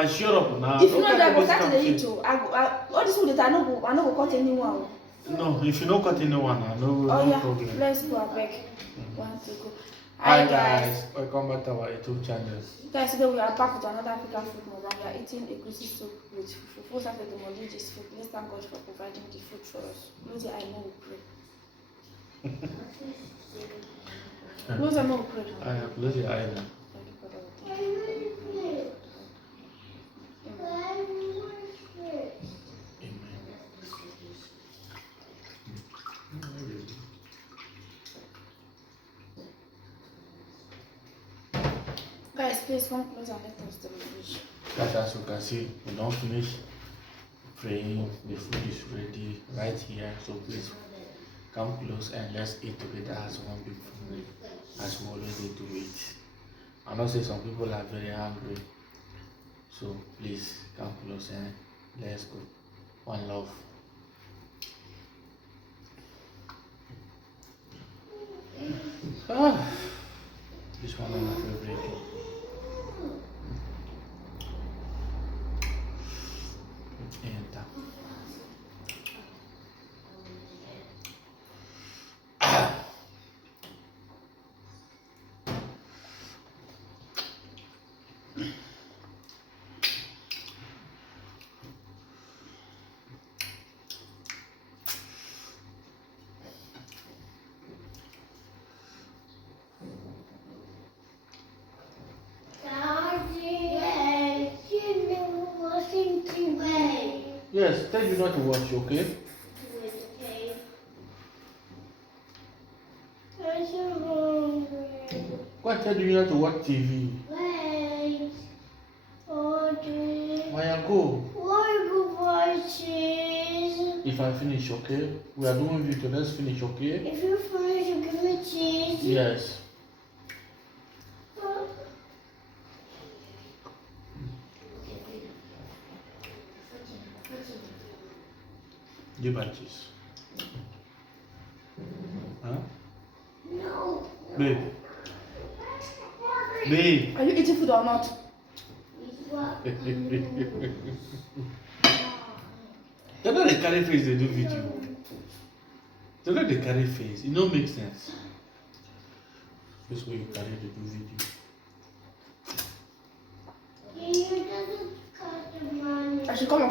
But shut up now. If you know that, go cut the YouTube. All this food that I no go cut anyone. No, if you don't cut anyone, no problem. Let's go back. Want to go. Hi guys, welcome back to our YouTube channel. Guys, today we are back with another African food Munbang. We are eating Egusi soup with Fufu. Started the religious food. Let's thank God for providing the food for us. Close your eye, no we pray. Close your eye, no we pray. Close your eye now. Guys, please come close and let us finish. Guys, as you can see, we don't finish praying. The food is ready right here. So please come close and let's eat together as one big family, as we always do it. I know say some people are very hungry. So please come close and let's go. One love. This one is my favorite. Enter. Yes, tell you not to watch, okay? Okay. I'm so hungry. What tell you not to watch TV? Wait. Okay. Why you go? Why go buy cheese? If I finish, okay? We are doing video, let's finish, okay? If you finish, you give me cheese. Yes. Give her cheese. Huh? No. Babe. Babe. Are you eating food or not? They know they carry face, they do video. They know they carry face. It don't make sense. This way you carry, they do video. You doesn't cut the money. I should come and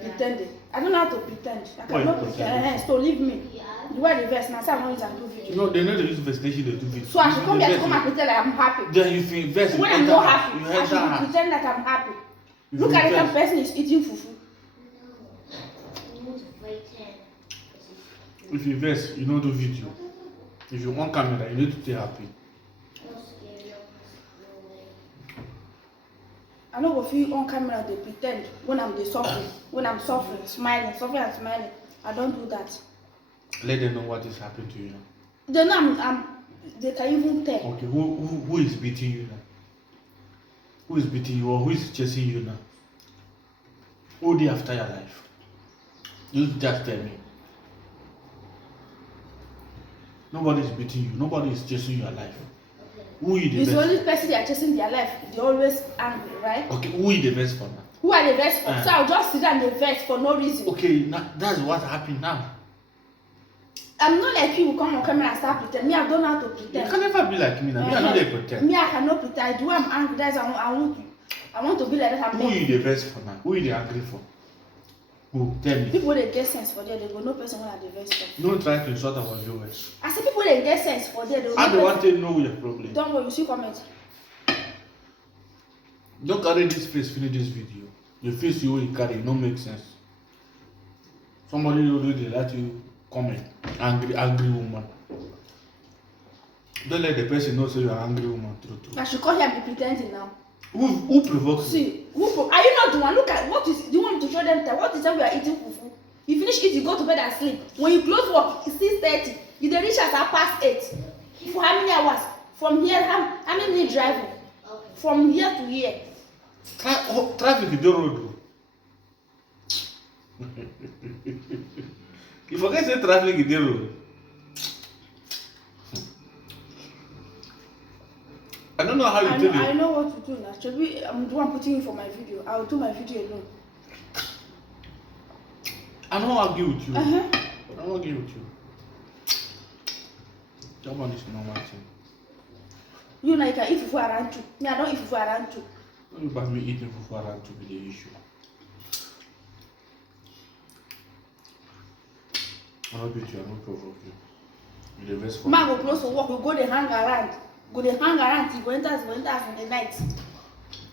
pretend. I don't know how to pretend. I Why cannot you pretend. So leave me. Yeah. You wear the vest, now say I want to do video. No, they know they use vaccination, they do video. So I should come here to come and pretend that I'm happy. Then if you invest, When you I'm enter not her. happy, You I should enter her. pretend that I'm happy. If Look you at the invest- person is eating fufu. If you invest, you don't do video. If you want camera, you need to stay happy. I know if you on camera they pretend when I'm suffering, smiling, suffering and smiling. I don't do that. Let them know what is happening to you now. They know they can even tell. Okay, who is beating you now? Who is beating you or who is chasing you now? Who they after your life? You just tell me. Nobody is beating you. Nobody is chasing your life. Who is the It's the best? only person they are chasing their life. They always angry, right? Okay, who is the best for now? Who are the best for? So I'll just sit down and vex for no reason. Okay, now that's what happened now. I'm not like you who come on camera and start pretend. Me, I don't know how to You pretend. can never be like me now. Me, I know they pretend. Me, I cannot pretend. Do I'm angry? That's I want to be like that. Who is the best for now? Who is the angry for? Who? Tell me. People they get sense for there. They go no person when are the best for. Don't try to insult our viewers. I say people they get sense for there. I don't want to know your problem. Don't worry, you see comment. Don't carry this face, finish this video. The face you will carry, no make sense. Somebody already let you comment. Angry woman. Don't let the person know so you're an angry woman. True. I should call here and be pretending now. Who provokes you? See, are you not the one? Look at what is. Do you want me to show them that what is that we are eating fufu? You finish eating, go to bed and sleep. When you close work, it's 6:30. You dey reach at 8:30. For how many hours? From here, how many minutes driving? From here to here. Traffic is the road. You forget say traffic is the road. I don't don't know how you tell I it. know what to do now. Should we? I'm the one putting in for my video. I'll do my video alone. I don't argue with you. Uh-huh. I don't argue with you. That one is normal thing. You know, you can eat fufu around you. Me, I don't eat fufu around you. Not you by me eating fufu around to be the issue. I'm not beat you, I'm not provoke you. You're the best for Man go close for work, you go dey hang around. Go dey hang around till go enter in the night.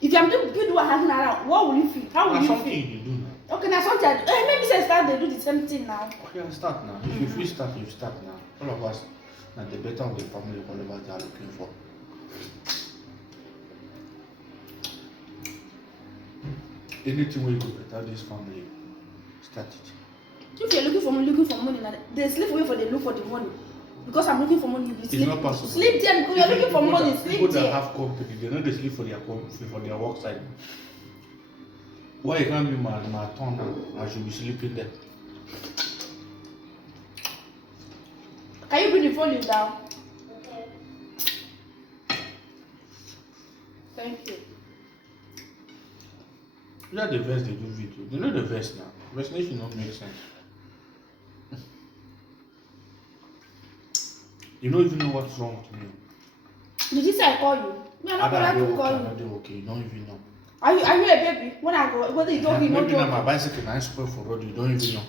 If you am doing people hanging around, what will you feel? How will That's you something feel? you do now. Okay, now something. Maybe say start they do the same thing now. Okay, start now. If you feel start, you start now. All of us, now the better of the family, all of us are looking for. Anything we go better this family, start it. If you're looking for money, now they sleep away for they look for the money. Because I'm looking for money, you sleep. It's not possible. Sleep there because you're looking for money. Sleep People that there. have company, they know they sleep for their work side. Why you can't be my turn now? I should be sleeping there. Can you bring the volume down? Okay. Thank you. You know the verse they do video. They know the verse now. Verse should not make sense. You don't even know what's wrong with me. Did you say I call you? Me, I'm not gonna to call you. I'm not okay. You don't even know. Are you a baby? When I go, whether you don't be no Maybe now joke. my bicycle and I spoil for road. You don't even know.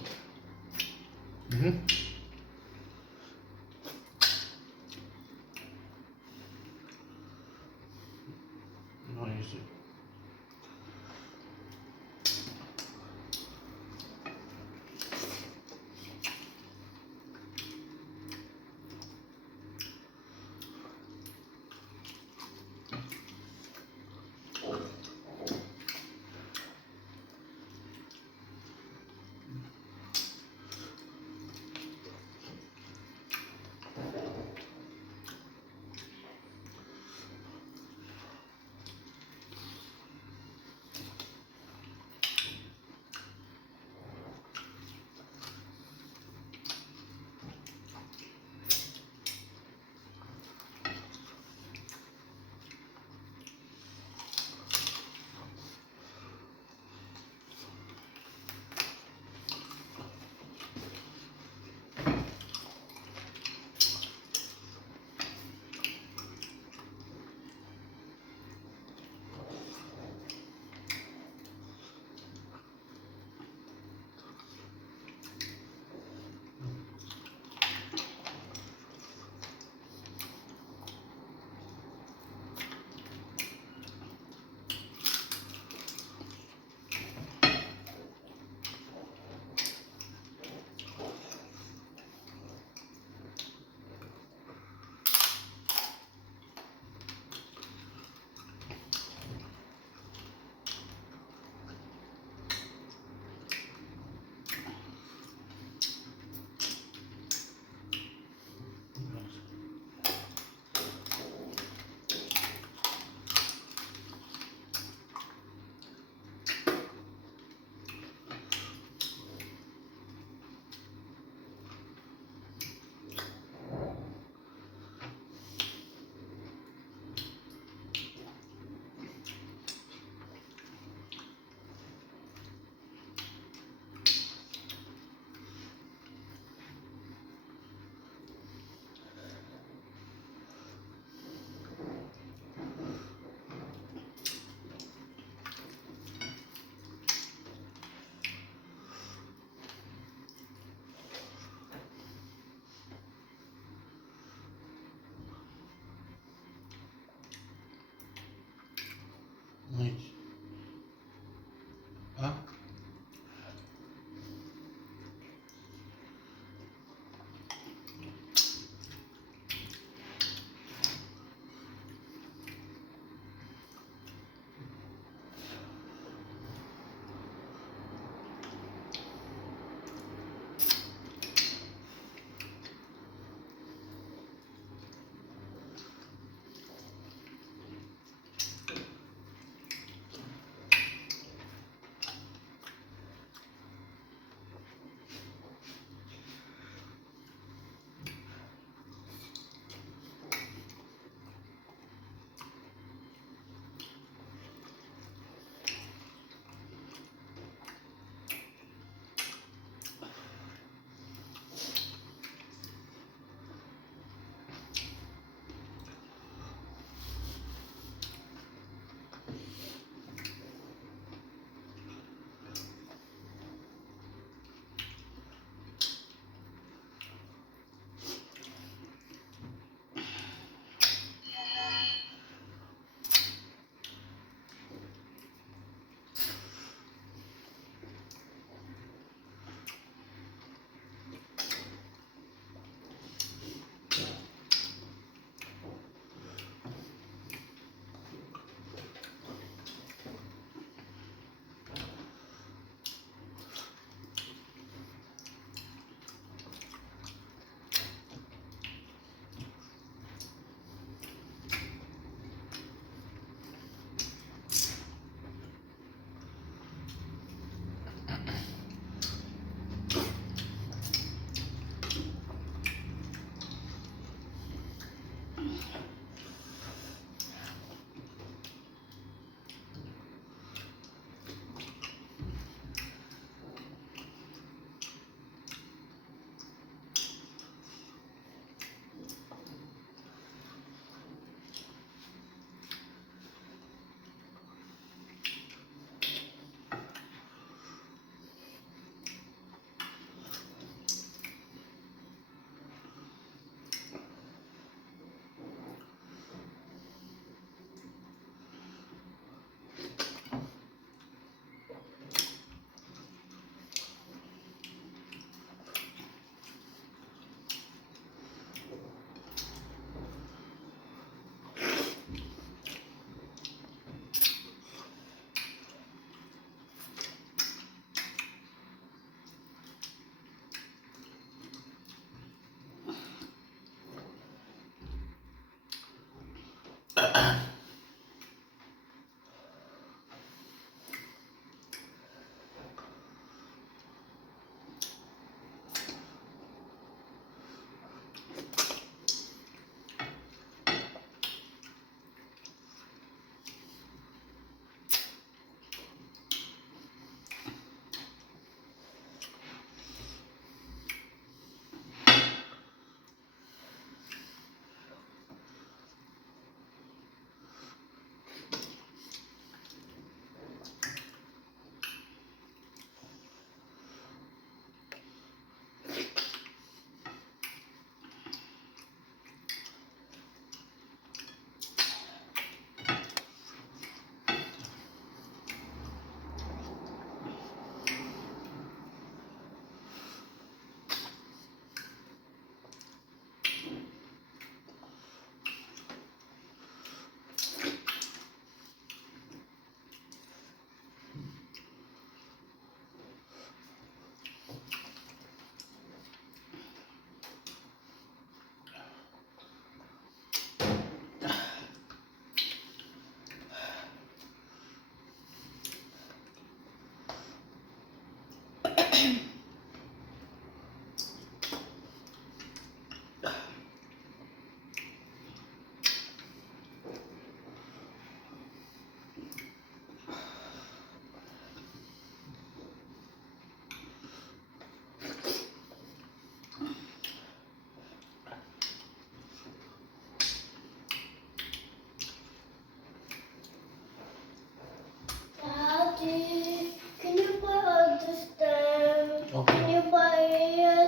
No easy.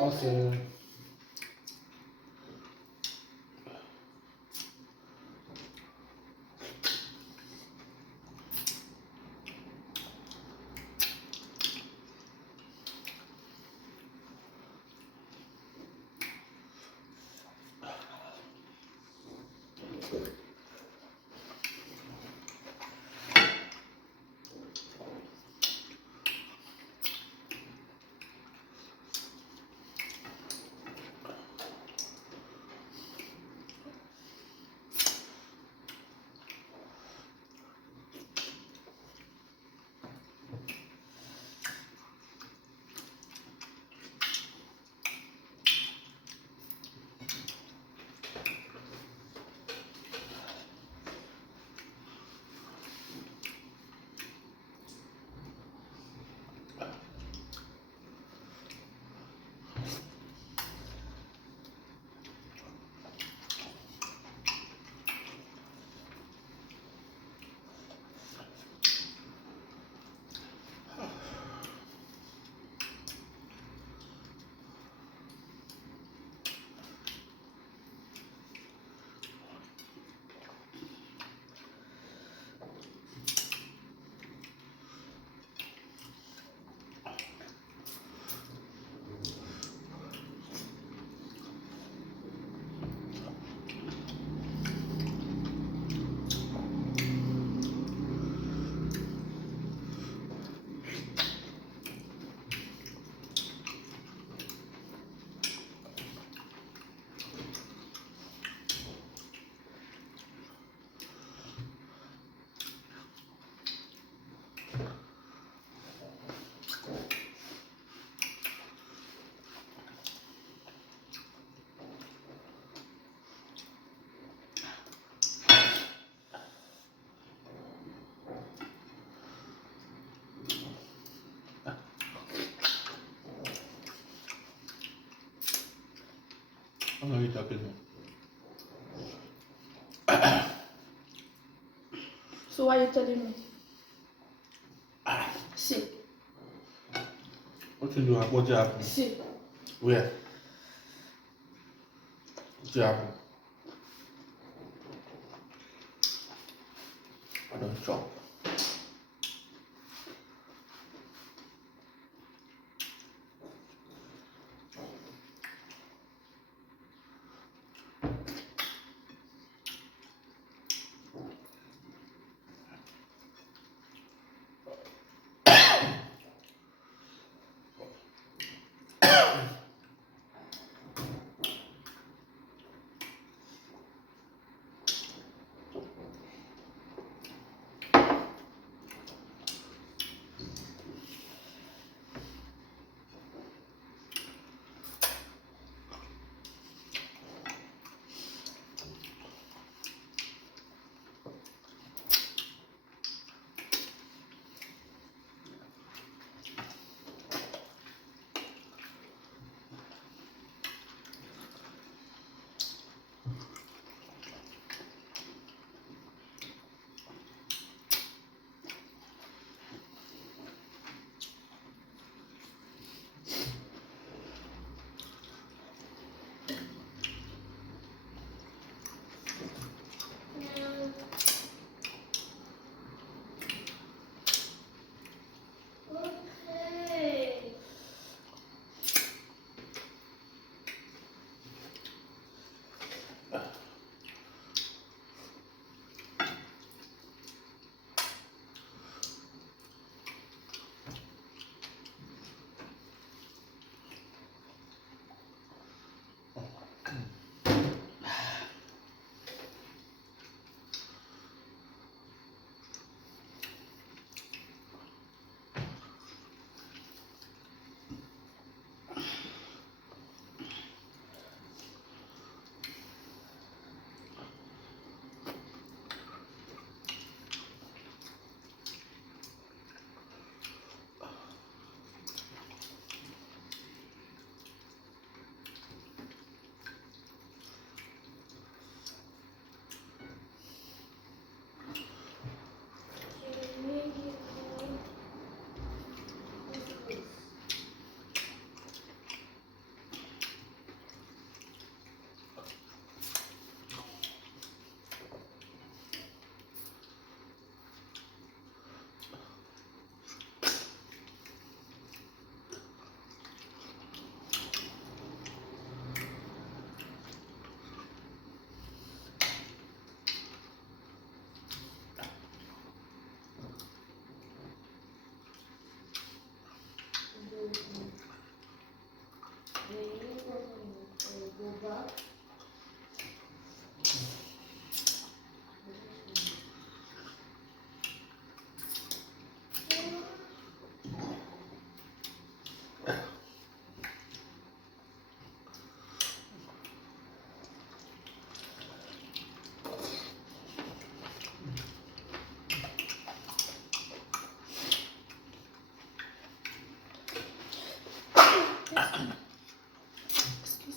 Okay. I'm not talking. So why are you telling me? See. What you do? What happened? See. Where? What happened? I don't chop.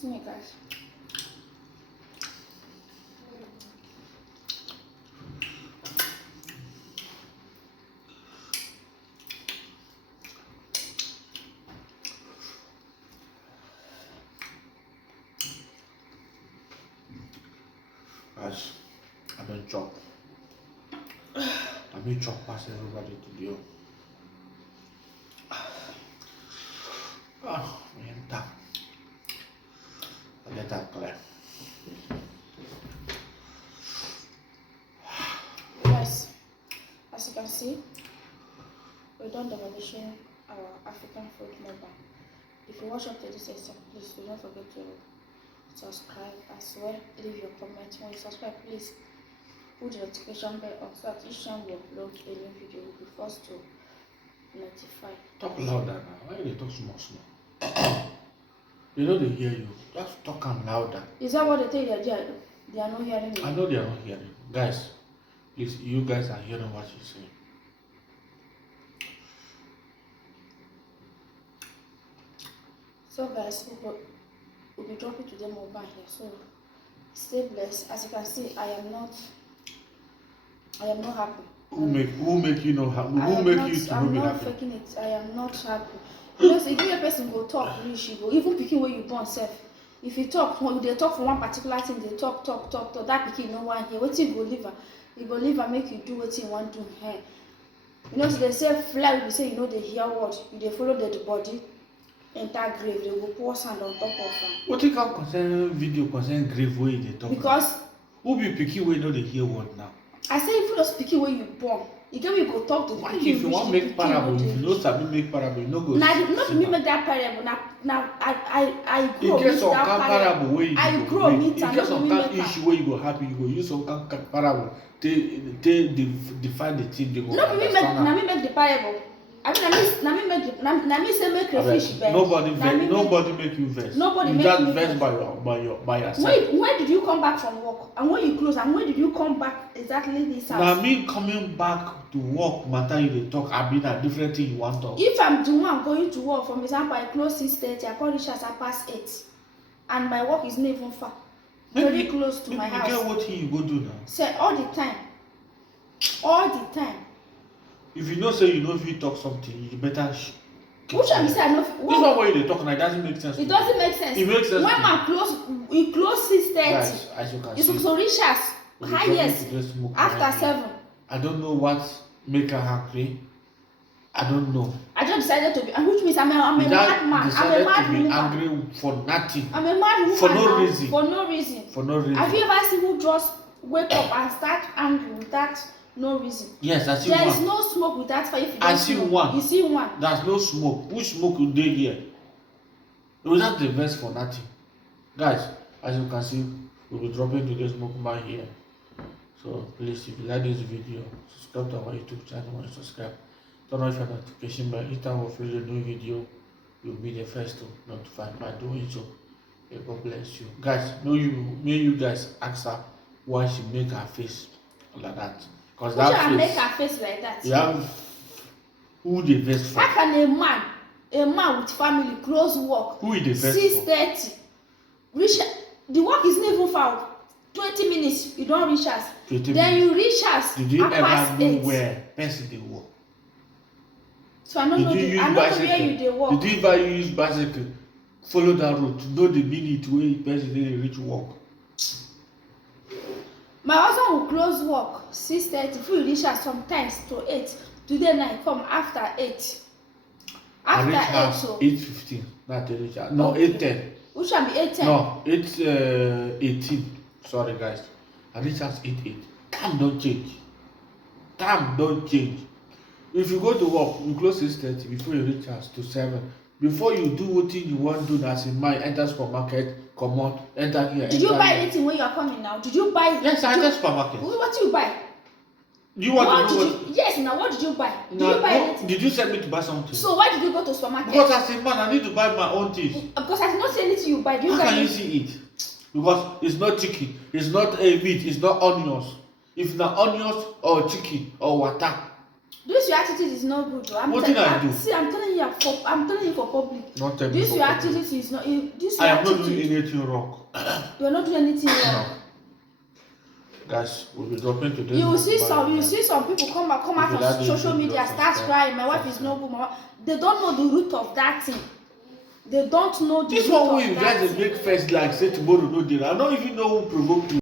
Excuse me, guys. Guys, I've been chop. I've been chop past everybody today. Ah, mantap. Ada tak clear. Yes, as you can see, we're done demolishing our African food mukbang. If you watch up to this episode, please do not forget to subscribe as well. Leave your comment. When you subscribe, please put the notification bell on so that each time we upload a new video will be first to notify. Talk louder now. Why you dey talk small small? They know they hear you. Just talk am louder. Is that what they tell you? They are not hearing me. I know they are not hearing. Guys, please, you guys are hearing what you say. So guys, we'll be dropping today mukbang here. So stay blessed. As you can see, I am not happy. Who make you know happy? Who make you to I'm be not happy? faking it. I am not happy. Because if a person go talk, really she go. Even picking where you born self. If you talk, when they talk for one particular thing, they talk. That picking no one here. What you go live? You go live and make you do what you want to do. Hey. You know, so they say fly. You say you know they hear word. You they follow the body. Enter grave, they will pour sand on top of them. What you can concern video concern grave where they talk? Because who be picky where know they hear word now? I say if you don't speak where you born, you can we go talk to What if you want make parable? If you know sabi make parable, you no go. Now not me make that parable. Now I grow in case with of that parable where you I go grow make. meet In and case of we that make issue where you go happy, you go use some kind parable. They define the thing they go. No me make the parable. I mean, na me say make a fish bed. Nobody make you vex. Nobody you make just me vex vex. by yourself. When did you come back from work? And when you close? And when did you come back exactly this house? Now me coming back to work matter you dey talk. I been a different thing you want talk. If I'm the one going to work, for example, I close 6:30, I call reach as I pass 8, and my work is not even far, very close to my house. You get what you go do now. Say all the time. If you know say you know if you talk something, you better. Which one say I know? This one where you dey talk now, it doesn't make sense. It doesn't make sense. It makes sense. When man we close 6:30. Guys, as you can You see, so reach us highest after 7. I don't know what make her angry. I don't know. I just decided to be, and which means I'm a mad man. I'm a mad to be woman. angry for nothing. I'm a mad woman For no now. reason. For no reason. For no reason. Have you ever seen who just wake up and start angry without no reason? Yes, I see There one. is no smoke without fire. If you I don't see smoke. one. You see one. There's no smoke. Which smoke you dey here? It was not the best for nothing. Guys, as you can see, we'll be dropping today's mukbang here. So please, if you like this video, subscribe to our YouTube channel when you subscribe. Turn on your notification bell. Each time we upload a new video, you'll be the first to notify by doing so. May God bless you. Guys, may you guys ask her why she make her face like that. Because that face. Make her face like that. You have who the best for? How can a man with family close work? Who is the best 6:30. Reach the work is not even far. 20 minutes you don't reach us. Then you reach us. Did you ever know 8. where person they work? So I don't know where you dey work. Did you ever use bicycle? Follow that road to know the minute where person dey reach work. My husband will close work 6:30. If we reach us sometimes to 8. Today night come after 8. After 8 so 8:15. Not the reach house. No, 8:10. Which one be 8:10? No, 8:18. Sorry guys. I reach house 8:08. Time don't change. Time don't change. If you go to work, you close 6:30 before you reach house to 7. Before you do what you want to do, as in mind, enter supermarket, come out, enter here. Did you buy anything when you are coming now? Did you buy? Yes, I enter supermarket. What did you buy? Do you want to know what? Yes, now what did you buy? Did you buy anything? Did you send me to buy something? So why did you go to supermarket? Because as a man, I need to buy my own things. Because I did not say anything you buy. Do you How buy can you anything? see it? Because it's not chicken, it's not a meat, it's not onions. If not onions or chicken or water. Do you This your attitude is not good. Though. What did I do? See, I'm telling you for public. Not tell me This for your public. attitude is not. This I your am not attitude. doing anything wrong. You are not doing anything wrong. Guys, we'll be dropping today. You see some people come out on social media, start crying. My wife is no good. They don't know the root of that thing. They don't know the this root one of wey you that guys dey thing. make first like say tomorrow no dey. I don't even know who provoked you.